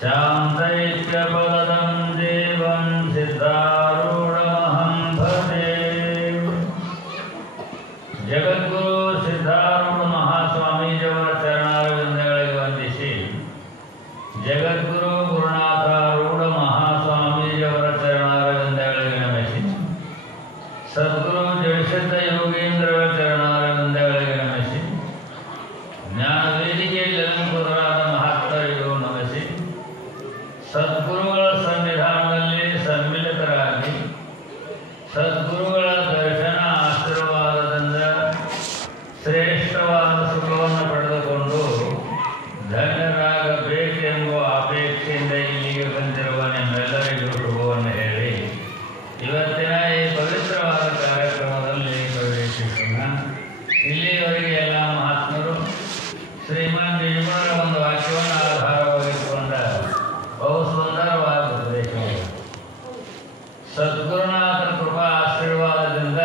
ಶಾಂತೈಕ್ಯಪದಂ ದೇವಂ ಸಿದ್ಧಾರೂಢಮಹಂ ಭಜೆ. ಜಗದ್ಗುರು ಸಿದ್ಧಾರೂಢ ಮಹಾಸ್ವಾಮೀಜಿಯವರ ಚರಣಾರವಿಂದಗಳಿಗೆ ವಂದಿಸಿ, ಜಗದ್ಗುರು ಗುರುನಾಥಾರೂಢ ಮಹಾಸ್ವಾಮೀಜಿಯವರ ಚರಣಾರವಿಂದಗಳಿಗೆ ನಮಿಸಿ, ಸದ್ಗುರು ಜಯಸಿದ್ಧ ಯೋಗೀಂದ್ರರ ಚರಣಾರವಿಂದಗಳಿಗೆ ನಮಿಸಿ, ಜ್ಞಾನ ವೇದಿಕೆಯಲ್ಲಿ ಅಲಂಕೃತರಾದ ಮಹಾತ್ಮರಿಗೂ ನಮಿಸಿ, ಸದ್ಗುರುಗಳ ಸನ್ನಿಧಾನದಲ್ಲಿ ಸಮ್ಮಿಲಿತರಾಗಿ ಸದ್ಗುರುಗಳ ದರ್ಶನ ಆಶೀರ್ವಾದದಿಂದ ಶ್ರೇಷ್ಠವಾದ ಸುಖವನ್ನು ಪಡೆದುಕೊಂಡು ಧನ್ಯರಾಗಬೇಕೆಂಬ ಅಪೇಕ್ಷೆಯಿಂದ ಇಲ್ಲಿಗೆ ಬಂದಿರುವ ನಿಮ್ಮೆಲ್ಲರಿಗೂ ಶುಭವನ್ನು ಹೇಳಿ ಇವತ್ತಿನ ಈ ಪವಿತ್ರವಾದ ಕಾರ್ಯಕ್ರಮದಲ್ಲಿ ಪ್ರವೇಶಿಸೋಣ. ಇಲ್ಲಿಯವರೆಗೆ ಎಲ್ಲ ಮಹಾತ್ಮರು ಶ್ರೀಮನ್ ನಿರ್ಮಲ ಒಂದು ವಾಕ್ಯವನ್ನು ಆಧಾರವಾಗಿಟ್ಟುಕೊಂಡ ಬಹು ಸುಂದರವಾದ ಉಪದೇಶಗಳು. ಸದ್ಗುರುನಾಥರ ಕೃಪಾ ಆಶೀರ್ವಾದದಿಂದ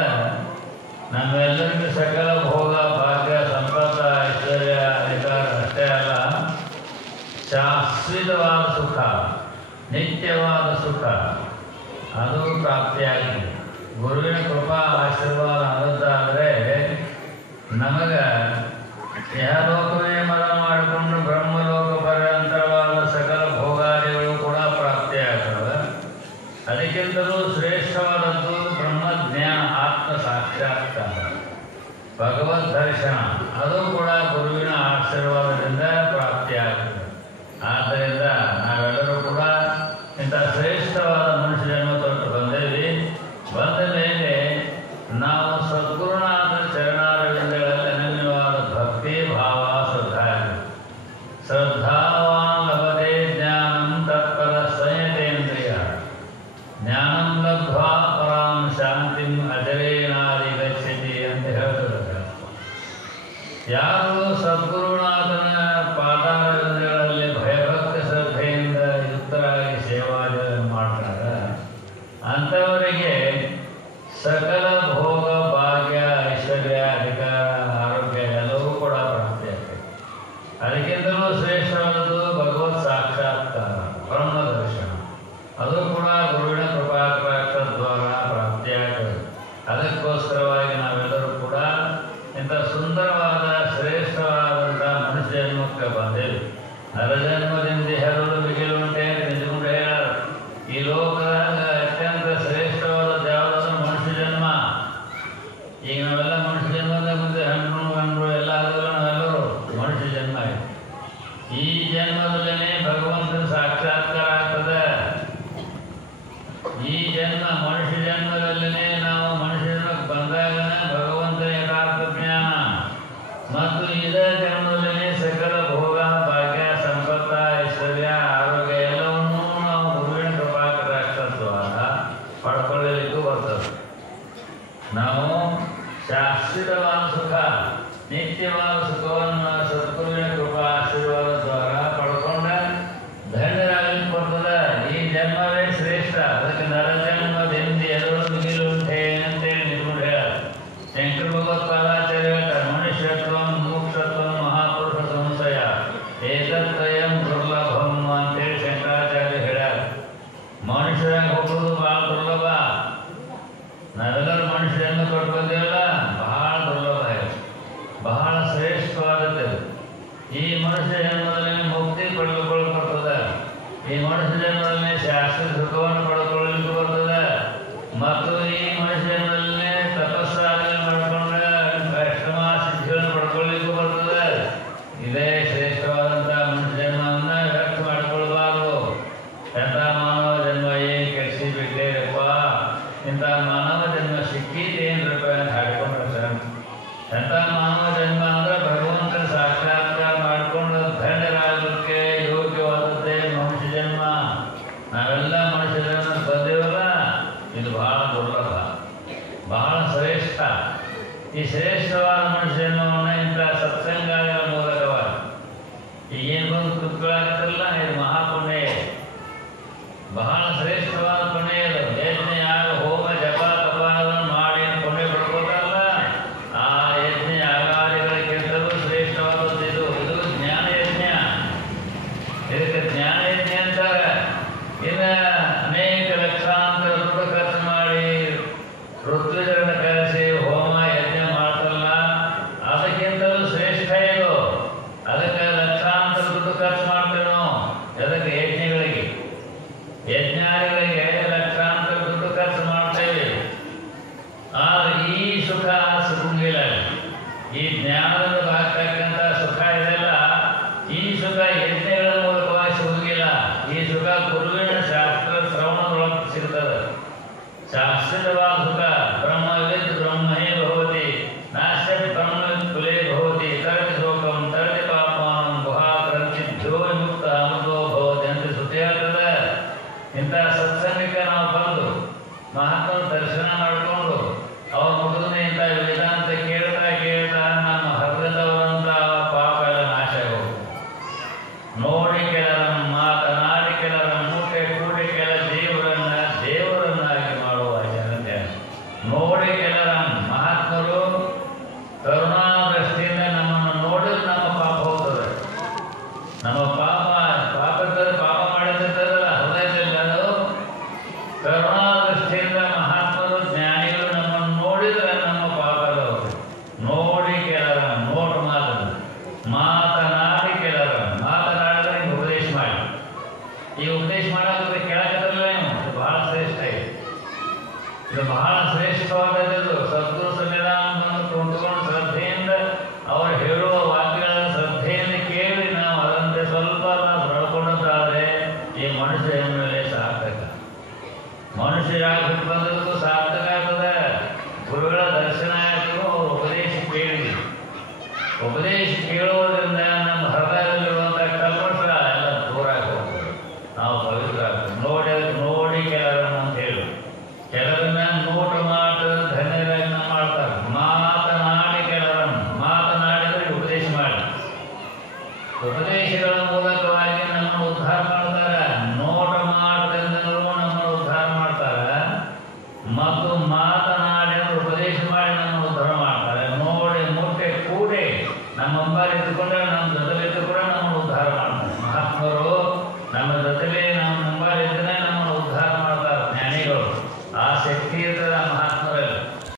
ನಮ್ಮೆಲ್ಲರಿಗೂ ಸಕಲ ಭೋಗ ಭಾಗ್ಯ ಸಂಪತ್ತ ಐಶ್ವರ್ಯ ಅಧಿಕಾರ ಅಷ್ಟೇ ಅಲ್ಲ, ಶಾಶ್ವತವಾದ ಸುಖ, ನಿತ್ಯವಾದ ಸುಖ ಅದು ಪ್ರಾಪ್ತಿಯಾಗಿದೆ. ಗುರುವಿನ ಕೃಪಾ ಆಶೀರ್ವಾದ ಆದದ್ದಾದರೆ ನಮಗೆ ಯಹಲೋಕವೇ ಮರ ಮಾಡಿಕೊಂಡು ಬ್ರಹ್ಮಲೋಕ ಪರ್ಯಂತರವಾದ ಸಕಲ ಭೋಗಾದಿಗಳು ಕೂಡ ಪ್ರಾಪ್ತಿಯಾಗ್ತವೆ. ಅದಕ್ಕಿಂತಲೂ ಶ್ರೇಷ್ಠವಾದದ್ದು ಬ್ರಹ್ಮಜ್ಞಾನ, ಆತ್ಮ ಸಾಕ್ಷಾತ್ಕಾರ, ಭಗವದ್ ದರ್ಶನ, ಅದು ಕೂಡ ಗುರುವಿನ ಆಶೀರ್ವಾದದಿಂದ ಪ್ರಾಪ್ತಿಯಾಗ್ತದೆ. ಆದ್ದರಿಂದ ನಾವೆಲ್ಲರೂ ಕೂಡ ಇಂಥ ಶ್ರೇಷ್ಠವಾದ ಮನುಷ್ಯ ಜನ್ಮ ತೊಟ್ಟು ಬಂದೇವಿ. ಬಂದ ಮೇಲೆ ನಾವು ಸದ್ಗುರುನಾಥ ಚರಣಾರವಿಂದಗಳಲ್ಲಿ ಅನನ್ಯವಾದ ಭಕ್ತಿ ಭಾವ ಶ್ರದ್ಧಾ ಶ್ರದ್ಧಾವಾನ್ ಲಭತೆ ಜ್ಞಾನಂ ತತ್ಪರ ಸಂಯತೇಂದ್ರಿಯ ಜ್ಞಾನಂ ಲಬ್ಧ್ವಾ ಪರಾಂ ಶಾಂತಿಂ ಅಜರೇನಾದಿ ಗಚ್ಚತಿ ಅಂತ ಹೇಳ್ತಾರೆ. ಯಾರು ಸದ್ಗುರುನಾಥನ ಪಾದಾರವಿಂದಗಳಲ್ಲಿ ಭಯಭಕ್ತಿ ಶ್ರದ್ಧೆಯಿಂದ ಯುಕ್ತರಾಗಿ ಸೇವಾಚರಣೆ ಮಾಡ್ತಾರೆ, ಅಂಥವರಿಗೆ ಸಕಲ ಭೋಗ ಭಾಗ್ಯ ಐಶ್ವರ್ಯ ಅಧಿಕಾರ ಆರೋಗ್ಯ ಎಲ್ಲವೂ ಕೂಡ ಪ್ರಾಪ್ತಿಯಾಗ್ತದೆ. ಅದಕ್ಕಿಂತಲೂ ಶ್ರೇಷ್ಠವಾದದ್ದು ಭಗವತ್ ಸಾಕ್ಷಾತ್ಕಾರ, ಬ್ರಹ್ಮ ದರ್ಶನ, ಅದು ಕೂಡ ಗುರುವಿನ ಕೃಪಾಕಟಾಕ್ಷ ದ್ವಾರ ಪ್ರಾಪ್ತಿಯಾಗ್ತದೆ. ಅದಕ್ಕೋಸ್ಕರವಾಗಿ ನಾವೆಲ್ಲರೂ ಕೂಡ ಇಂಥ ಸುಂದರವಾದ ಶ್ರೇಷ್ಠವಾದಂಥ ಮನುಷ್ಯ ಜನ್ಮಕ್ಕೆ ಬಂದೇವೆ. ನರಜನ್ಮದಿಂದ ಹೆರಲು ಮಿಗಿಲುಂಟೆ ನಿಜಗುಂಡ ಹೇಳ. ಈ ಲೋಕದಾಗ ಅತ್ಯಂತ ಶ್ರೇಷ್ಠವಾದ ಯಾವುದಾದ್ರೂ ಮನುಷ್ಯ ಜನ್ಮ. ಈಗ ನಾವೆಲ್ಲ ಮನುಷ್ಯ ಜನ್ಮದ ಮುಂದೆ ಹೆಣ್ಣು ಗಂಡು ಎಲ್ಲ ಆದರೂ ನಾವೆಲ್ಲರೂ ಮನುಷ್ಯ ಜನ್ಮ ಇದೆ. ಈ ಜನ್ಮದಲ್ಲೇ ಭಗವಂತನ ಸಾಕ್ಷಾತ್ಕಾರ ಆಗ್ತದೆ. ಈ ಜನ್ಮ ಮನುಷ್ಯ ಜನ್ಮದಲ್ಲೇ ನಾವು ಮನುಷ್ಯ ಜನ್ಮಕ್ಕೆ ಬಂದಾಗ ಭಗವಂತನ ಯಥಾರ್ಥ ಜ್ಞಾನ ಮತ್ತು ಇದೇ ಜನ್ಮದಲ್ಲೇ ಸಕಲ ಭೋಗ ಭಾಗ್ಯ ಸಂಪತ್ತ ಐಶ್ವರ್ಯ ಆರೋಗ್ಯ ಎಲ್ಲವನ್ನೂ ನಾವು ಗುರುವಿನ ಕೃಪಾಕಟಾಕ್ಷದ್ವಾರ ಪಡ್ಕೊಳ್ಳಲಿಕ್ಕೂ ಬರ್ತದೆ. ನಾವು ಶಾಶ್ವತವಾದ ಸುಖ, ನಿತ್ಯವಾದ ಸುಖವನ್ನು ಸದ್ಗುರುವಿನ ಕೃಪಾ ಆಶೀರ್ವಾದ ದ್ವಾರ ಪಡ್ಕೊಂಡ ಧನ್ಯರಾಗಲಿಕ್ಕೆ ಬರ್ತದೆ. ಈ ಜನ್ಮವೇ ಶ್ರೇಷ್ಠ. ಅದಕ್ಕೆ ನರಜನ್ಮದಿಂದ ಎದುರು ಮಿಗಿಲುಂಟೆ ಅಂತೇಳಿ ನಿಂತ್ಕೊಂಡು ಹೇಳ. ಶಂಕರ ಭಗವತ್ಪಾದಾಚಾರ್ಯ ಹೇಳ್ತಾರೆ, ಮನುಷ್ಯತ್ವಂ ಮೋಕ್ಷತ್ವಂ ಮಹಾಪುರುಷ ಸಂಶಯ ಏತತ್ರಯಂ ದುರ್ಲಭಂ ಅಂತೇಳಿ ಶಂಕರಾಚಾರ್ಯ ಹೇಳ್ಯಾರ. ಮನುಷ್ಯರಾಗ ಹೋಗೋದು ಬಹಳ ದುರ್ಲಭ. ನಾವೆಲ್ಲರೂ ಮನುಷ್ಯ ಜನ್ಮ ಕೊಟ್ಟು ಬಂದೇವಲ್ಲ, ಬಹಳ ದುರ್ಲಭ ಇದೆ, ಬಹಳ ಶ್ರೇಷ್ಠವಾದದ್ದು. ಈ ಮನುಷ್ಯ ಜನ್ಮದಲ್ಲಿ ಮುಕ್ತಿ ಪಡೆದುಕೊಳ್ಳಲು ಬರ್ತದೆ. ಈ ಮನುಷ್ಯ ಜನ್ಮದಲ್ಲಿ ಶಾಶ್ವತ ಸುಖವನ್ನು ಪಡೆದುಕೊಳ್ಳಲಿಕ್ಕೆ ಬರ್ತದೆ. ಮತ್ತು ಈ ಮನುಷ್ಯ ಜನ್ಮದಲ್ಲೇ ತಪಸ್ಸಾಧನೆ ಮಾಡಿಕೊಂಡ ಅಷ್ಟಮ ಸಿದ್ಧಿಗಳನ್ನು ಪಡ್ಕೊಳ್ಳಿಕ್ಕೂ ಬರ್ತದೆ. ಇದೇ ಶ್ರೇಷ್ಠವಾದಂಥ ಮನುಷ್ಯ ಜನ್ಮವನ್ನು ವ್ಯಕ್ತ ಮಾಡಿಕೊಳ್ಬಾರ್ದು. ಎಂಥ ಮಾನವ ಜನ್ಮ ಏನು ಕೆಡಿಸಿ ಬಿಟ್ಟೇರಪ್ಪ, ಇಂಥ ಮಾನವ ಜನ್ಮ ಸಿಕ್ಕಿದ್ದೇನ್ರಪ್ಪ ಅಂತ ಹಾಡಿಕೊಂಡ್ರೆ ಸರ್. ಎಂಥ ಮಾನವ ಜನ್ಮ ಅಂದ್ರೆ ಭಗವಂತನ ಸಾಕ್ಷಾತ್ಕಾರ ಮಾಡಿಕೊಂಡು ಧನ್ಯರಾಗಲಿಕ್ಕೆ ಯೋಗ್ಯವಾದದ್ದೇ ಮನುಷ್ಯ ಜನ್ಮ. ನಾವೆಲ್ಲ ಮನುಷ್ಯ ಜನ್ಮ ಬಂದೇವಲ್ಲ, ಇದು ಬಹಳ ದುರ್ಲಭ, ಬಹಳ ಶ್ರೇಷ್ಠ. ಈ ಶ್ರೇಷ್ಠವಾದ ಮನುಷ್ಯ ಜನ್ಮವನ್ನು ಇಂಥ ಸತ್ಸಂಗಗಳ ಮೂಲಕವಾಗಿ ಈಗೇನು ಬಂದು ಕುತ್ಕೊಳ್ಳಾಗತ್ತಲ್ಲ, ಇದು ಮಹಾಪುಣ್ಯ, ಬಹಳ ಶ್ರೇಷ್ಠವಾದ ಪುಣ್ಯ. ಇದು ಯಜ್ಞ ಯಾಗ ಹೋಮ ಜಪ ತಪಗಳನ್ನು ಮಾಡಿ ಪುಣ್ಯ ಪಡ್ಕೋತಾರಲ್ಲ, ಆ ಯಜ್ಞ ಯಾಗಾದಿಗಳಿಗಿಂತಲೂ ಶ್ರೇಷ್ಠವಾದದ್ದು ಇದು. ಇದು ಜ್ಞಾನ ಯಜ್ಞ. ನೋಡಿ ಕೆಲರಂ ಮಾತನಾಡಿ ಕೆಲರ ಮೂಟೆ ಕೂಡಿ ಕೆಲ ದೇವರನ್ನಾಗಿ ಮಾಡುವ ಜನತೆ. ನೋಡಿ ಕೆಲರಂ ಮಹಾತ್ಮರು ಕರುಣಾ ದೃಷ್ಟಿಯಿಂದ ನಮ್ಮನ್ನು ನೋಡಿದ್ರೆ ನಮ್ಮ ಪಾಪ ಹೋಗ್ತದೆ. ನಮ್ಮ ಪಾಪ ಮಾಡಿದ್ದಲ್ಲ ಹೃದಯದಲ್ಲಿ ಅದು ಕರುಣಾ ದೃಷ್ಟಿಯಿಂದ ಮಹಾತ್ಮರು ಜ್ಞಾನಿಗಳು ನಮ್ಮನ್ನು ನೋಡಿದ್ರೆ ನಮ್ಮ ಪಾಪದ ನೋಡಿ ಕೆಲರ ನೋಡು ಮಾತನಾಡಿ ಕೆಲರ ಮಾತನಾಡಿದ್ರೆ ಹಿಂಗೆ ಉಪದೇಶ ಮಾಡಿ. ಈ ಉಪದೇಶ ಮಾಡೋದ್ರೆ ಕೇಳಕತ್ತಲ್ಲ ಇದು ಬಹಳ ಶ್ರೇಷ್ಠ ಇದೆ. ಇದು ಬಹಳ ಶ್ರೇಷ್ಠವಾದ